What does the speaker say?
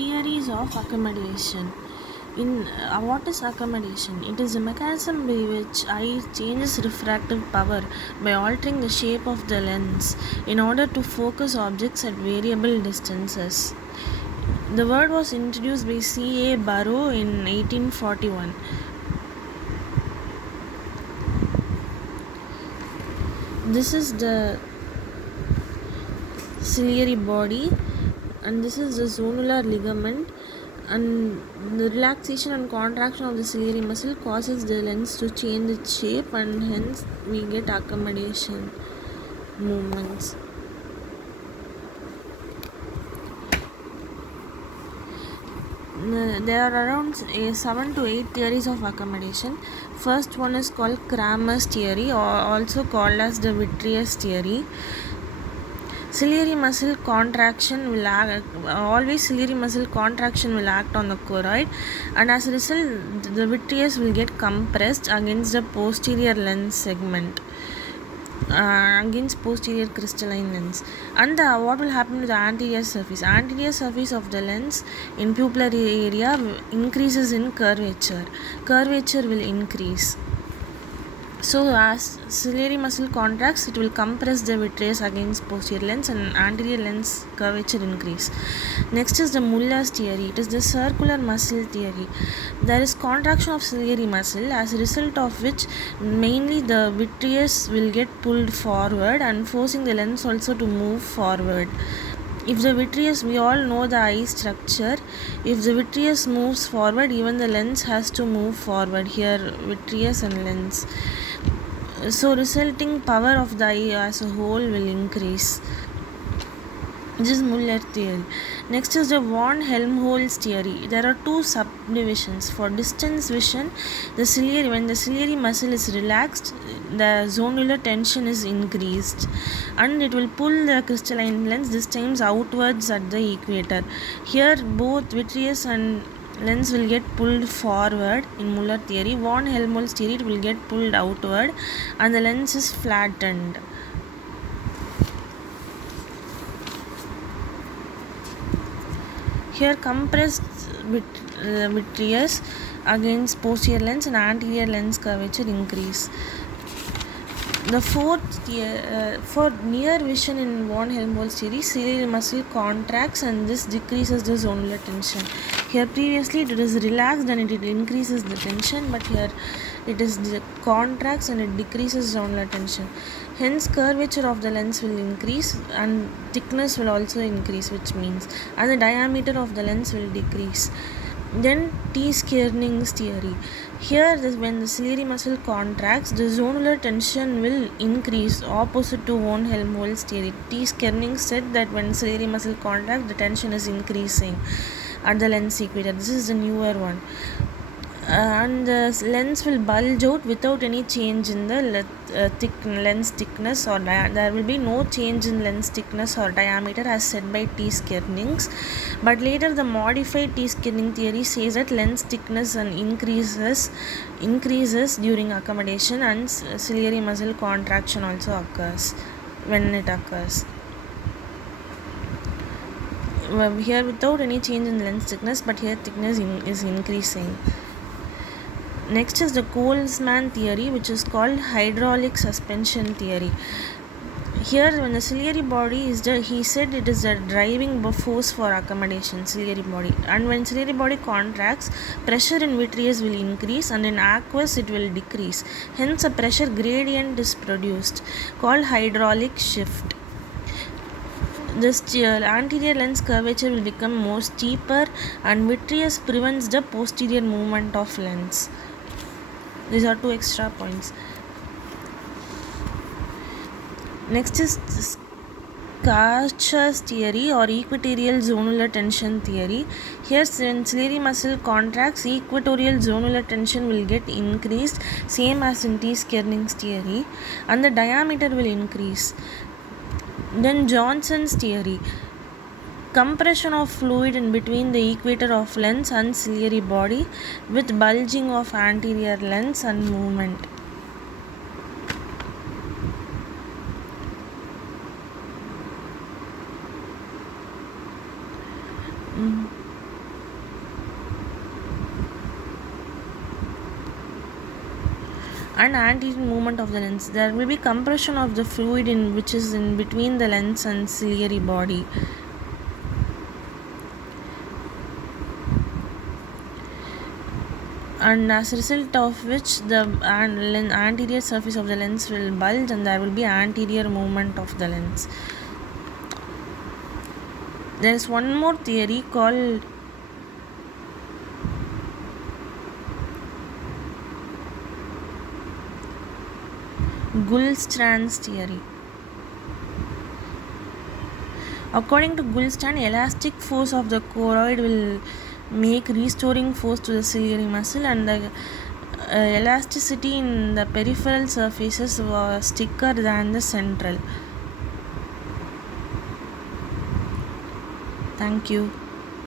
Theories of accommodation. In what is accommodation? It is a mechanism by which eye changes refractive power by altering the shape of the lens in order to focus objects at variable distances. The word was introduced by C. A. Barrow in 1841. This is the ciliary body, and this is the zonular ligament, and the relaxation and contraction of the ciliary muscle causes the lens to change its shape, and hence we get accommodation movements. There are around 7 to 8 theories of accommodation. First one is called Kramer's theory, or also called as the vitreous theory. Ciliary muscle contraction will act on the choroid, and as a result the vitreous will get compressed against the posterior lens segment, against posterior crystalline lens. And what will happen to the anterior surface of the lens in pupillary area increases in curvature will increase. So as ciliary muscle contracts, it will compress the vitreous against posterior lens, and anterior lens curvature increase. Next is the Muller's theory. It is the circular muscle theory. There is contraction of ciliary muscle, as a result of which mainly the vitreous will get pulled forward and forcing the lens also to move forward. If the vitreous, we all know the eye structure, if the vitreous moves forward, even the lens has to move forward. Here vitreous and lens, so resulting power of the eye as a whole will increase. This is Muller theory. Next is the von Helmholtz theory. There are two subdivisions. For distance vision, when the ciliary muscle is relaxed, the zonular tension is increased, and it will pull the crystalline lens, this time outwards at the equator. Here both vitreous and lens will get pulled forward in Muller theory. Von Helmholtz theory, it will get pulled outward and the lens is flattened. Here compressed vitreous against posterior lens and anterior lens curvature increase. The fourth for near vision in von Helmholtz theory, ciliary muscle contracts and this decreases the zonular tension. Here previously it is relaxed and it increases the tension, but here it is contracts and it decreases zonular tension. Hence curvature of the lens will increase and thickness will also increase, which means and the diameter of the lens will decrease. Then T-Skerning's theory. Here when the ciliary muscle contracts, the zonular tension will increase, opposite to von Helmholtz theory. T-Skerning said that when ciliary muscle contracts, the tension is increasing at the lens equator. This is the newer one. And the lens will bulge out without any change in the lens thickness, or there will be no change in lens thickness or diameter as said by T-Skerning's. But later the modified T-Skerning theory says that lens thickness and increases during accommodation, and ciliary muscle contraction also occurs when it occurs. Here without any change in lens thickness, but here thickness is increasing. Next is the Coles-Mann theory, which is called hydraulic suspension theory. Here when the ciliary body is he said it is the driving force for accommodation, ciliary body, and when ciliary body contracts, pressure in vitreous will increase and in aqueous it will decrease. Hence a pressure gradient is produced called hydraulic shift. This anterior lens curvature will become more steeper and vitreous prevents the posterior movement of lens. These are two extra points. Next is Karcher's theory, or equatorial zonular tension theory. Here when ciliary muscle contracts, equatorial zonular tension will get increased, same as in T-Skerning's theory, and the diameter will increase. Then Johnson's theory. Compression of fluid in between the equator of lens and ciliary body with bulging of anterior lens and movement. and anterior movement of the lens. There will be compression of the fluid which is in between the lens and ciliary body. And as a result of which the anterior surface of the lens will bulge, and there will be anterior movement of the lens. There is one more theory called Gullstrand's theory. According to Gullstrand, elastic force of the choroid will make restoring force to the ciliary muscle, and the elasticity in the peripheral surfaces was thicker than the central. Thank you.